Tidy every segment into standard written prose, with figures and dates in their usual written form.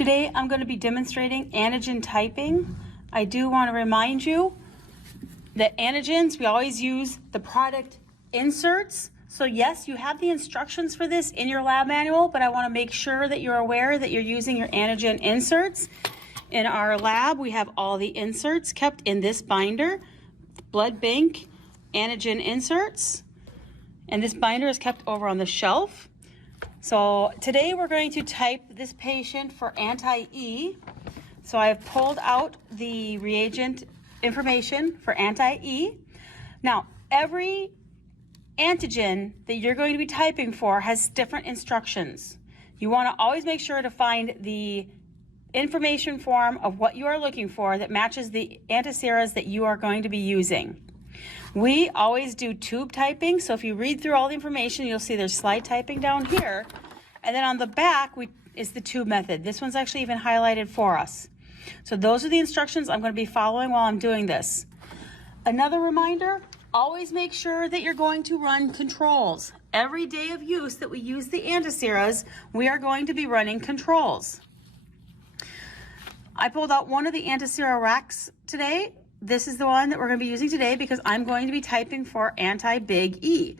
Today I'm going to be demonstrating antigen typing. I do want to remind you that antigens, we always use the product inserts. So yes, you have the instructions for this in your lab manual, but I want to make sure that you're aware that you're using your antigen inserts. In our lab, we have all the inserts kept in this binder, blood bank antigen inserts, and this binder is kept over on the shelf. So today we're going to type this patient for anti-E. So I've pulled out the reagent information for anti-E. Now, every antigen that you're going to be typing for has different instructions. You want to always make sure to find the information form of what you are looking for that matches the antiseras that you are going to be using. We always do tube typing, so if you read through all the information, you'll see there's slide typing down here, and then on the back is the tube method. This one's actually even highlighted for us. So those are the instructions I'm going to be following while I'm doing this. Another reminder, always make sure that you're going to run controls. Every day of use that we use the antiseras, we are going to be running controls. I pulled out one of the antisera racks today. This is the one that we're going to be using today because I'm going to be typing for anti-big E.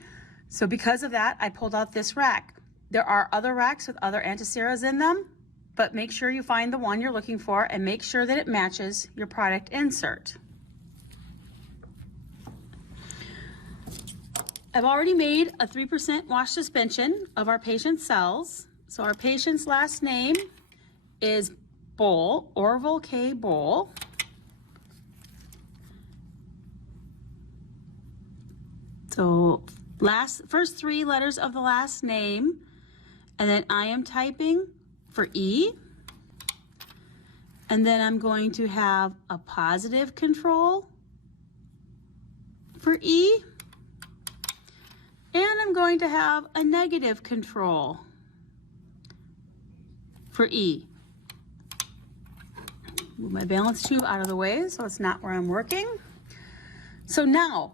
So because of that, I pulled out this rack. There are other racks with other antiseras in them, but make sure you find the one you're looking for and make sure that it matches your product insert. I've already made a 3% wash suspension of our patient's cells. So our patient's last name is Bowl, Orville K. Bowl. So first three letters of the last name, and then I am typing for E, and then I'm going to have a positive control for E, and I'm going to have a negative control for E. Move my balance tube out of the way so it's not where I'm working. So now,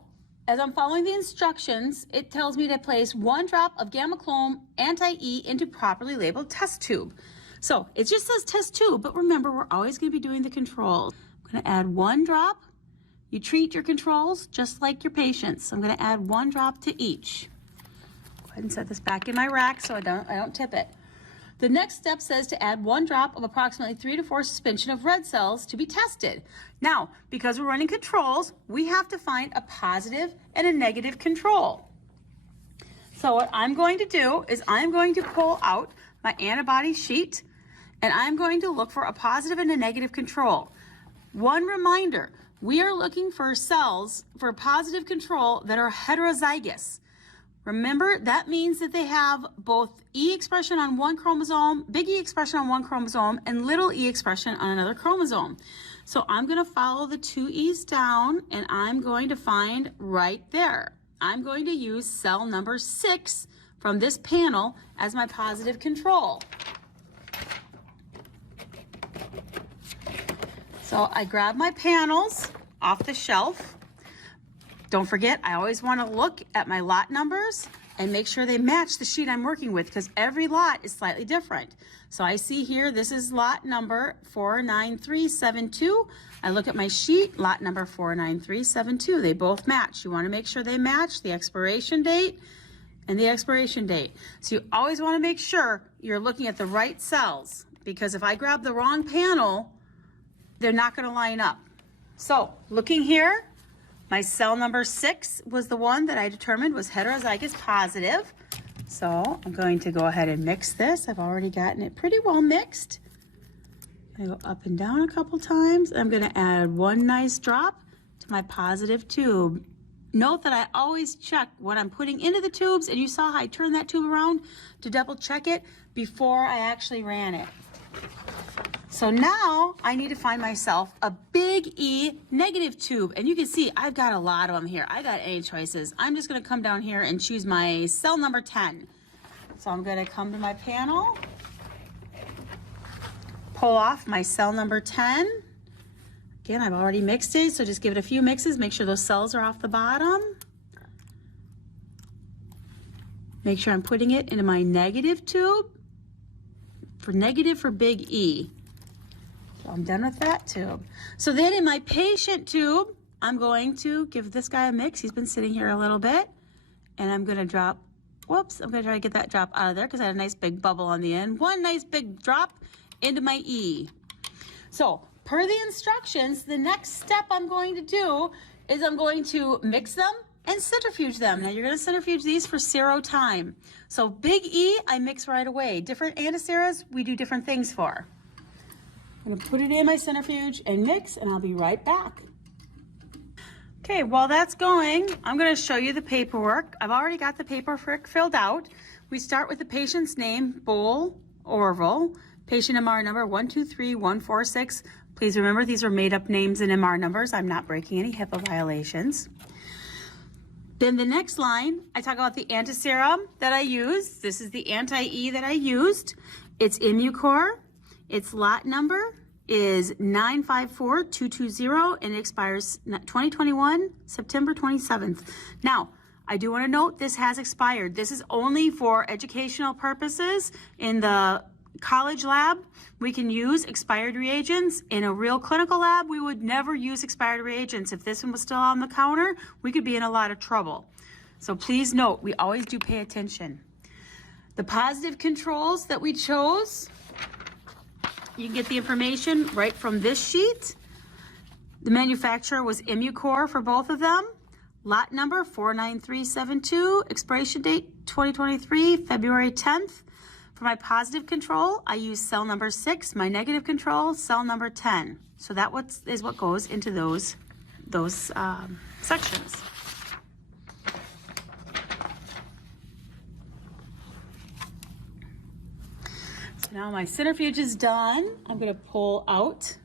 as I'm following the instructions, it tells me to place 1 drop of gamma clone anti-E into properly labeled test tube. So it just says test tube, but remember, we're always going to be doing the controls. I'm going to add 1 drop. You treat your controls just like your patients. I'm going to add 1 drop to each. Go ahead and set this back in my rack so I don't tip it. The next step says to add 1 drop of approximately 3 to 4 suspension of red cells to be tested. Now, because we're running controls, we have to find a positive and a negative control. So what I'm going to do is I'm going to pull out my antibody sheet and I'm going to look for a positive and a negative control. One reminder, we are looking for cells for positive control that are heterozygous. Remember, that means that they have both E expression on one chromosome, big E expression on one chromosome, and little e expression on another chromosome. So I'm going to follow the 2 E's down, and I'm going to find right there. I'm going to use cell number 6 from this panel as my positive control. So I grab my panels off the shelf. Don't forget, I always want to look at my lot numbers and make sure they match the sheet I'm working with because every lot is slightly different. So I see here, this is lot number 49372. I look at my sheet, lot number 49372. They both match. You want to make sure they match the expiration date and the expiration date. So you always want to make sure you're looking at the right cells because if I grab the wrong panel, they're not going to line up. So looking here, my cell number 6 was the one that I determined was heterozygous positive. So I'm going to go ahead and mix this. I've already gotten it pretty well mixed. I'm going to go up and down a couple times. I'm going to add 1 nice drop to my positive tube. Note that I always check what I'm putting into the tubes, and you saw how I turned that tube around to double check it before I actually ran it. So now I need to find myself a big E negative tube. And you can see I've got a lot of them here. I got A choices. I'm just going to come down here and choose my cell number 10. So I'm going to come to my panel, pull off my cell number 10. Again, I've already mixed it, so just give it a few mixes. Make sure those cells are off the bottom. Make sure I'm putting it into my negative tube. for negative for big E. So I'm done with that tube. So then in my patient tube, I'm going to give this guy a mix. He's been sitting here a little bit. And I'm gonna drop, whoops, I'm gonna try to get that drop out of there because I had a nice big bubble on the end. One nice big drop into my E. So per the instructions, the next step I'm going to do is I'm going to mix them and centrifuge them. Now you're gonna centrifuge these for 0 time. So big E, I mix right away. Different antiseras, we do different things for. I'm gonna put it in my centrifuge and mix, and I'll be right back. Okay, while that's going, I'm gonna show you the paperwork. I've already got the paperwork filled out. We start with the patient's name, Bowl, Orville, patient MR number 123146. Please remember these are made up names and MR numbers. I'm not breaking any HIPAA violations. Then the next line, I talk about the antiserum that I used. This is the anti-E that I used. It's Immucor. Its lot number is 954220 and it expires 2021, September 27th. Now, I do want to note this has expired. This is only for educational purposes. In the college lab, we can use expired reagents. In a real clinical lab, we would never use expired reagents. If this one was still on the counter, we could be in a lot of trouble. So please note, we always do pay attention. The positive controls that we chose, you can get the information right from this sheet. The manufacturer was Immucor for both of them. Lot number 49372, expiration date 2023, February 10th. For my positive control, I use cell number 6. My negative control, cell number 10. So that is what goes into those sections. So now my centrifuge is done. I'm going to pull out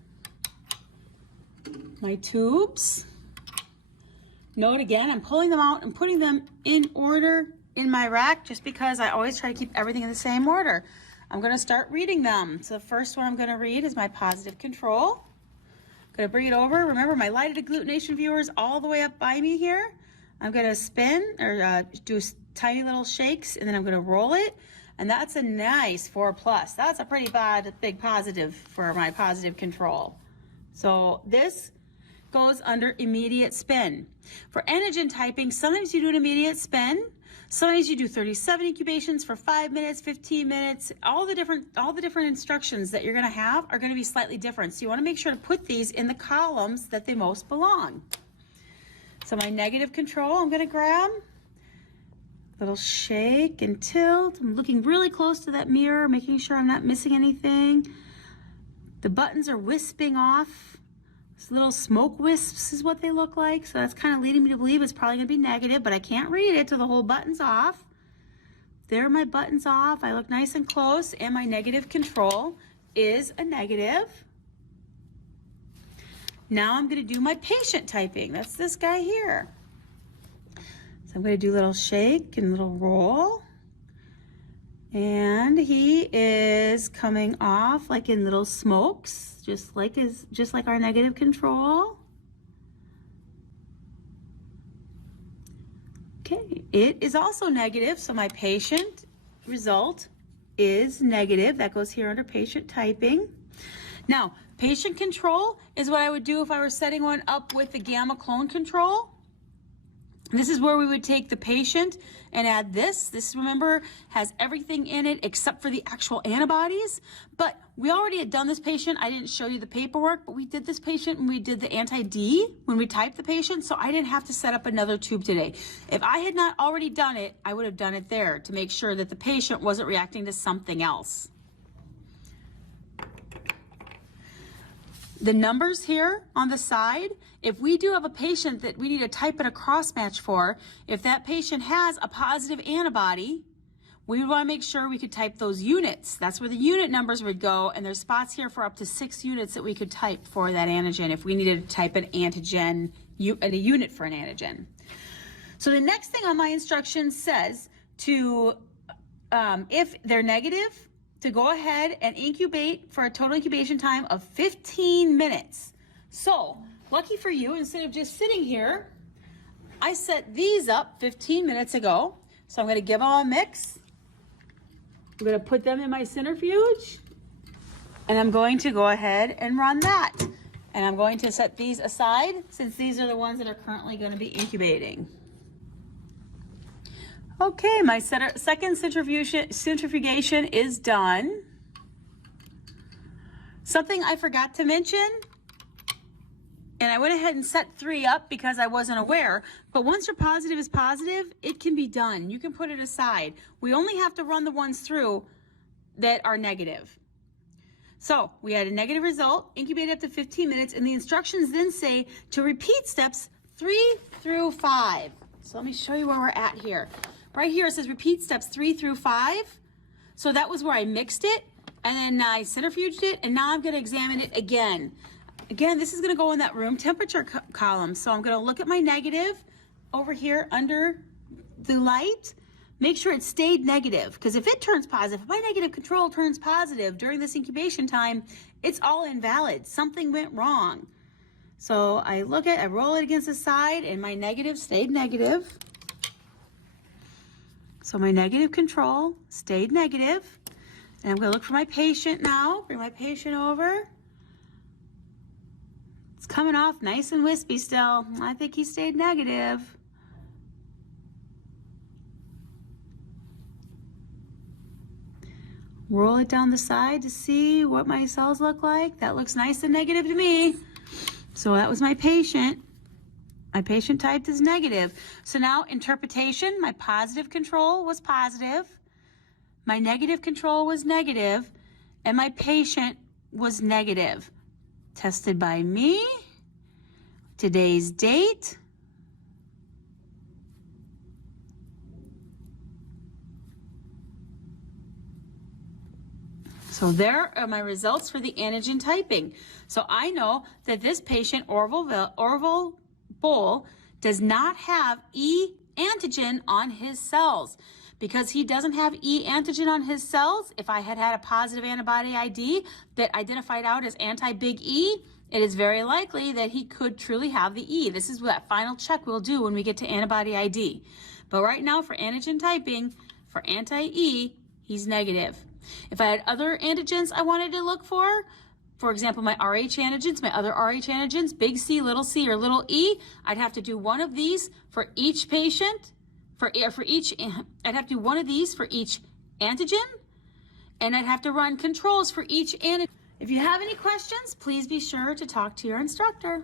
my tubes. Note again, I'm pulling them out and putting them in order in my rack just because I always try to keep everything in the same order. I'm going to start reading them. So the first one I'm going to read is my positive control. I'm going to bring it over. Remember, my lighted agglutination viewer is all the way up by me here. I'm going to spin or do tiny little shakes, and then I'm going to roll it. And that's a nice 4+. That's a pretty big positive for my positive control. So this goes under immediate spin. For antigen typing, sometimes you do an immediate spin. Sometimes you do 37 incubations for 5 minutes, 15 minutes. All the different instructions that you're going to have are going to be slightly different. So you want to make sure to put these in the columns that they most belong. So my negative control, I'm going to grab. Little shake and tilt. I'm looking really close to that mirror, making sure I'm not missing anything. The buttons are wisping off. These little smoke wisps is what they look like. So that's kind of leading me to believe it's probably gonna be negative, but I can't read it till the whole button's off. There are my buttons off. I look nice and close, and my negative control is a negative. Now I'm gonna do my patient typing. That's this guy here. So I'm going to do a little shake and a little roll. And he is coming off like in little smokes, just like our negative control. Okay, it is also negative, so my patient result is negative. That goes here under patient typing. Now, patient control is what I would do if I were setting one up with the gamma clone control. This is where we would take the patient and add this. This, remember, has everything in it except for the actual antibodies. But we already had done this patient. I didn't show you the paperwork, but we did this patient and we did the anti-D when we typed the patient, so I didn't have to set up another tube today. If I had not already done it, I would have done it there to make sure that the patient wasn't reacting to something else. The numbers here on the side, if we do have a patient that we need to type in a cross match for, if that patient has a positive antibody, we want to make sure we could type those units. That's where the unit numbers would go, and there's spots here for up to 6 units that we could type for that antigen if we needed to type an antigen, a unit for an antigen. So the next thing on my instructions says to, if they're negative, to go ahead and incubate for a total incubation time of 15 minutes. So, lucky for you, instead of just sitting here, I set these up 15 minutes ago. So I'm gonna give them a mix. I'm gonna put them in my centrifuge And I'm going to go ahead and run that. And I'm going to set these aside since these are the ones that are currently going to be incubating. Okay, my second centrifugation is done. Something I forgot to mention, and I went ahead and set 3 up because I wasn't aware, but once your positive is positive, it can be done. You can put it aside. We only have to run the ones through that are negative. So we had a negative result, incubate up to 15 minutes, and the instructions then say to repeat steps 3 through 5. So let me show you where we're at here. Right here it says repeat steps 3 through 5. So that was where I mixed it, and then I centrifuged it, and now I'm going to examine it again. Again, this is going to go in that room temperature column. So I'm going to look at my negative over here under the light. Make sure it stayed negative, because if it turns positive, if my negative control turns positive during this incubation time, it's all invalid. Something went wrong. So I roll it against the side, and my negative stayed negative. So my negative control stayed negative. And I'm going to look for my patient now. Bring my patient over. It's coming off nice and wispy still. I think he stayed negative. Roll it down the side to see what my cells look like. That looks nice and negative to me. So that was my patient. My patient typed as negative. So now interpretation, my positive control was positive. My negative control was negative. And my patient was negative. Tested by me. Today's date. So there are my results for the antigen typing. So I know that this patient, Orville Bowl, does not have E antigen on his cells. Because he doesn't have E antigen on his cells, if I had a positive antibody ID that identified out as anti-big E, it is very likely that he could truly have the E. This is what final check we'll do when we get to antibody ID. But right now for antigen typing, for anti-E, he's negative. If I had other antigens I wanted to look for example, my RH antigens, my other RH antigens, big C, little or little e, I'd have to do one of these for each patient, I'd have to do one of these for each antigen, and I'd have to run controls for each antigen. If you have any questions, please be sure to talk to your instructor.